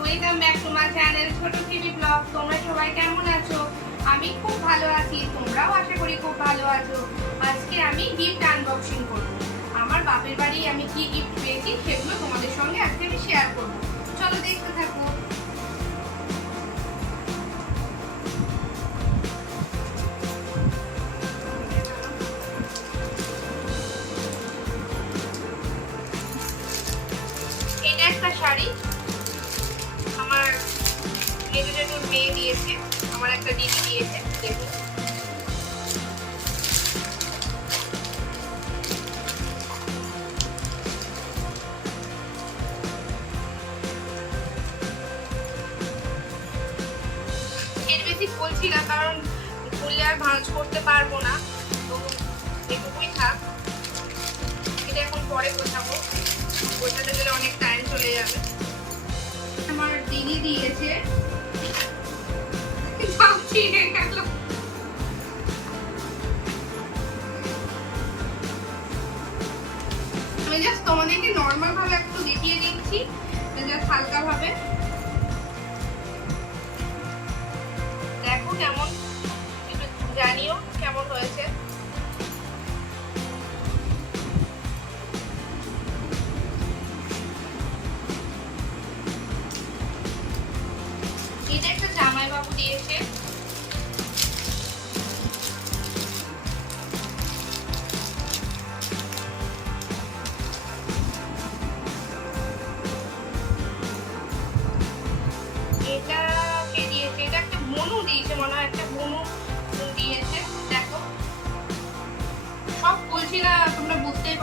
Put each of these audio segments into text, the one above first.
Welcome back to my channel ছোট TV blog তোমরা সবাই কেমন আছো? আমি খুব ভালো আছি, তোমরাও আশা করি খুব ভালো আছো। আজকে আমি গিফট আনবক্সিং করব। আমার বাপের বাড়ি আমি কি গিফট পেয়েছি সেগুলো তোমাদের সঙ্গে আজকে আমি শেয়ার করব। চলো দেখতে থাকো। আমার একটা দিদি দিয়েছে দেখুন না কারণ বললে আর ভাঁজ করতে পারব না। তো এটুকুই থাক। এটা এখন পরে গোছাবো। গোছাতে গেলে অনেক টাইম চলে যাবে। আমার দিদি দিয়েছে। নর্মাল ভাবে একটু দেখিয়ে দিচ্ছি জাস্ট হালকা ভাবে দেখো কেমন জানিও কেমন হয়েছে।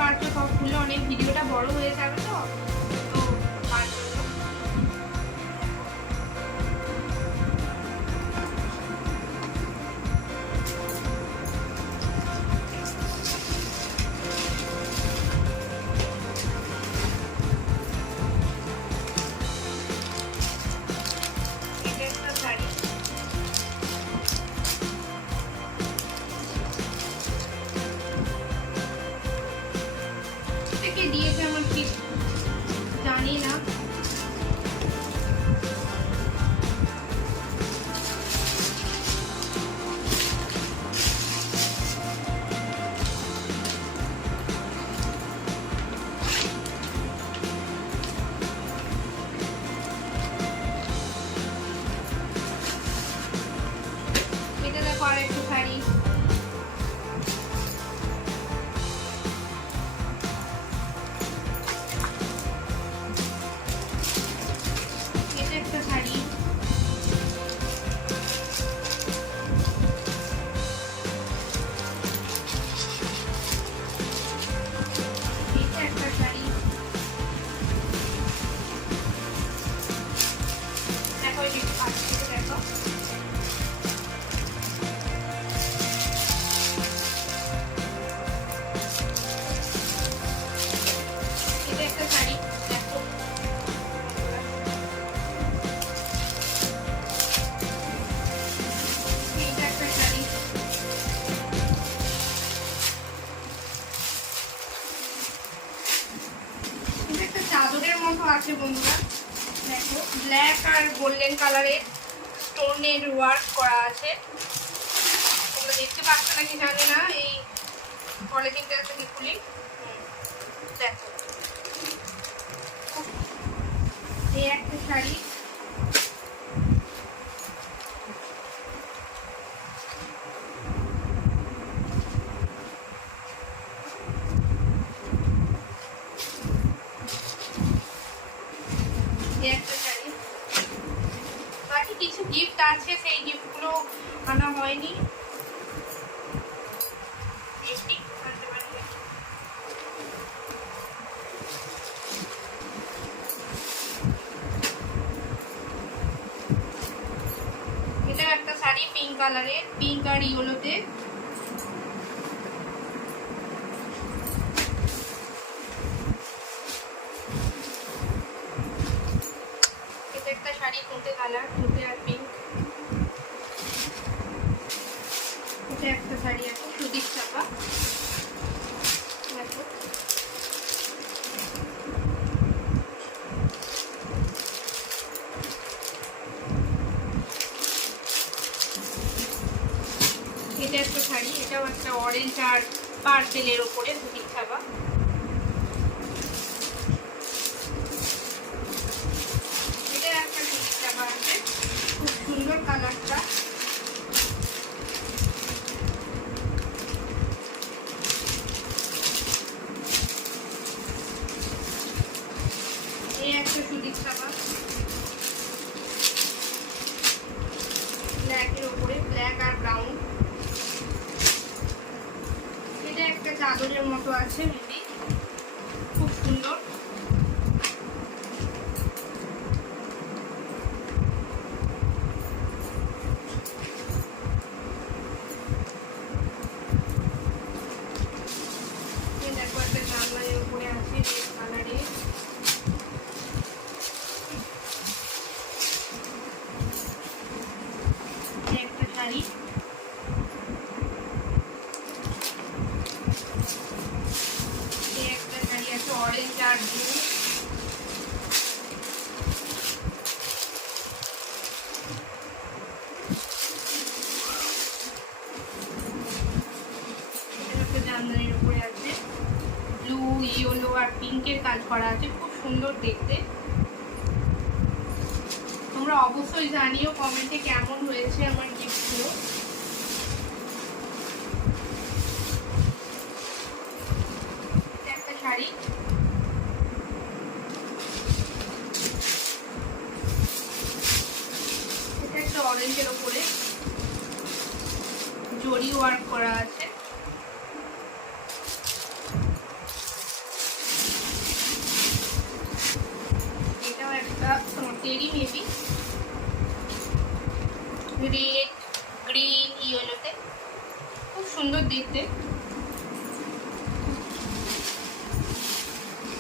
পারছ সব খুলে অনেক ভিডিওটা বড় হয়ে যাবে তো দিয়েছে আমার ঠিক জানি না গোল্ডেন কালারের স্টোনের ওয়ার্ক করা আছে। তোমরা দেখতে পাচ্ছ নাকি জানি না, এই পলিথিনটা থেকে খুলি দেখো। এই একটা শাড়ি এই একটা শাড়ি বাকি কিছু গিফট আছে সেই আনা হয়নি। এটা একটা শাড়ি পিঙ্ক কালারের পিঙ্ক আর ইয়েলোতে এটা একটা শাড়ি তুতে কালার তুতে আর পিঙ্ক এটা একটা শাড়ি আছে সুদীপ চাপা দেখো এটাও একটা অরেঞ্জ আর পার্সেলের ওপরে ধুতির ছাপা এটা একটা ধুতির ছাপা আছে খুব সুন্দর কালারটা এই একটা সুতির ছাপা ব্ল্যাকের ওপরে ব্ল্যাক আর ব্রাউন এটা একটা মতো আছে মেবি খুব সুন্দর এই দেখো একটা জানলার উপরে আছে রেড কালারের এই একটা শাড়ি এই একটা শাড়ি আছে অরেঞ্জ আর ব্লু এটা একটা ব্লু ইয়েলো আর পিঙ্কের কাজ করা আছে, খুব সুন্দর দেখতে। তোমরা অবশ্যই জানিও কমেন্টে কেমন হয়েছে আমার গিফটগুলো একটা শাড়ি এটা একটা অরেঞ্জের ওপরে জরি ওয়ার্ক করা আছে এটাও একটা টেরি মেবি রেড গ্রিন ইয়েলোতে খুব সুন্দর দেখতে।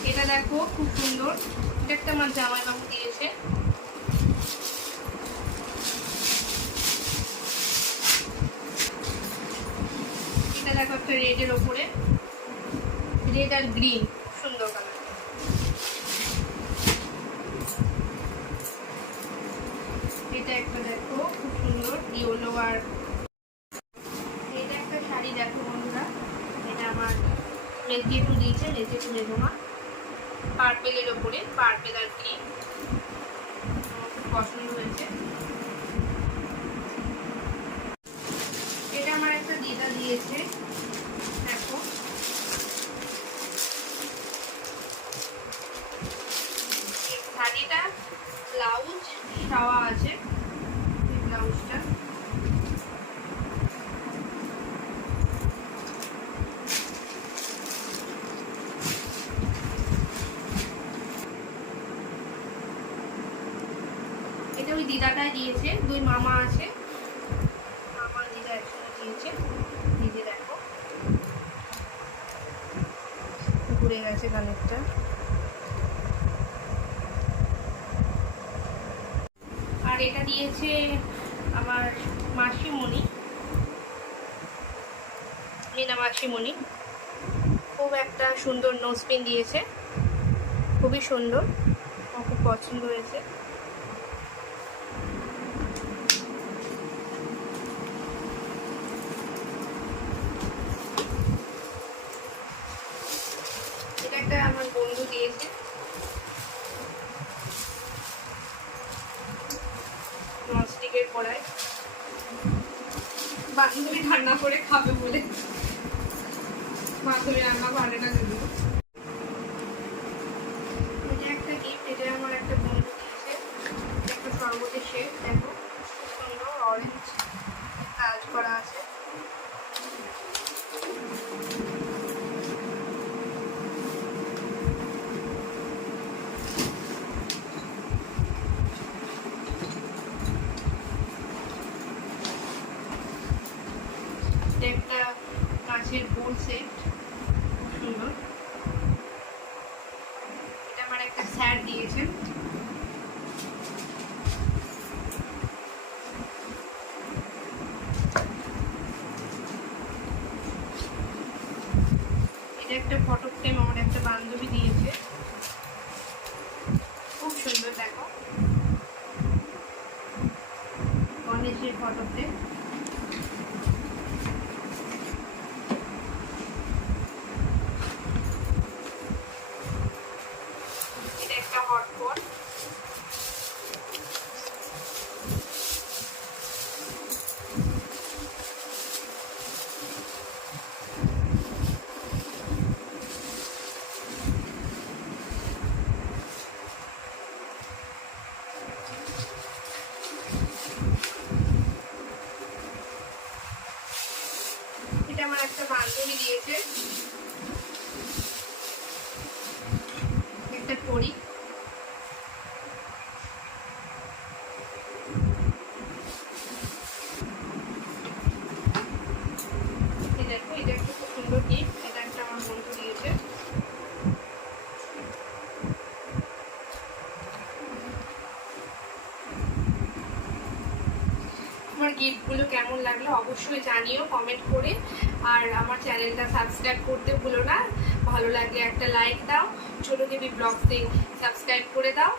এটা দেখো খুব সুন্দর। এটা একটা আমার জামাই বাবু দিয়েছে। এটা দেখো একটা রেডের ওপরে। রেড আর গ্রিন খুব সুন্দর কালার এটা একটা দেখো খুব সুন্দর ইয়েলো আর এটা একটা শাড়ি, দেখো বন্ধুরা। এটা আমার লেজি একটু দিয়েছে লেজি একটু রেজমা পার্পেলের ওপরে পার্পেল আর গ্রিন পছন্দ হয়েছে। এটা আমার একটা দিদা দিয়েছে দেখো এই শাড়িটা ব্লাউজ সাওয়া আছে এই ব্লাউজটা এটা দিয়েছে, দুই মামা আছে। মামা দিদা একসঙ্গে দিয়েছে, দিদি দেখো। ঘুরে গেছে কানেরটা। আর এটা দিয়েছে আমার মাসিমণি। মিনা মাসিমণি। খুব একটা সুন্দর নোজপিন দিয়েছে। খুবই সুন্দর। আমার খুব পছন্দ হয়েছে এটা একটা আমার বন্ধু দিয়েছে ননস্টিকের কড়াই বান্ধবী রান্না করে খাবে বলে। মাধুরী রান্না পারে না যদি এটা একটা গিফট এটা আমার একটা বন্ধু দিয়েছে এটা একটা শরবতের শেড দেখো খুব সুন্দর অরেঞ্জ কাজ করা আছে এটা একটা কাঁচের বোল সেট খুব সুন্দর। এটা আমার একটা স্যার দিয়েছেন। এটা একটা ফটো ফ্রেম আমার একটা বান্ধবী দিয়েছে। খুব সুন্দর দেখো। গণেশের ফটো ফ্রেম আঞ্জলি দিয়েছে। একটা করি দেখো, এটা একটা খুব সুন্দর গিফট এটা একটা আমার আমার গিফটগুলো কেমন লাগল অবশ্যই জানিও কমেন্ট করে। আর আমার চ্যানেলটা সাবস্ক্রাইব করতে ভুলো না। ভালো লাগলে একটা লাইক দাও। ছোটো দেবী ব্লগসে সাবস্ক্রাইব করে দাও।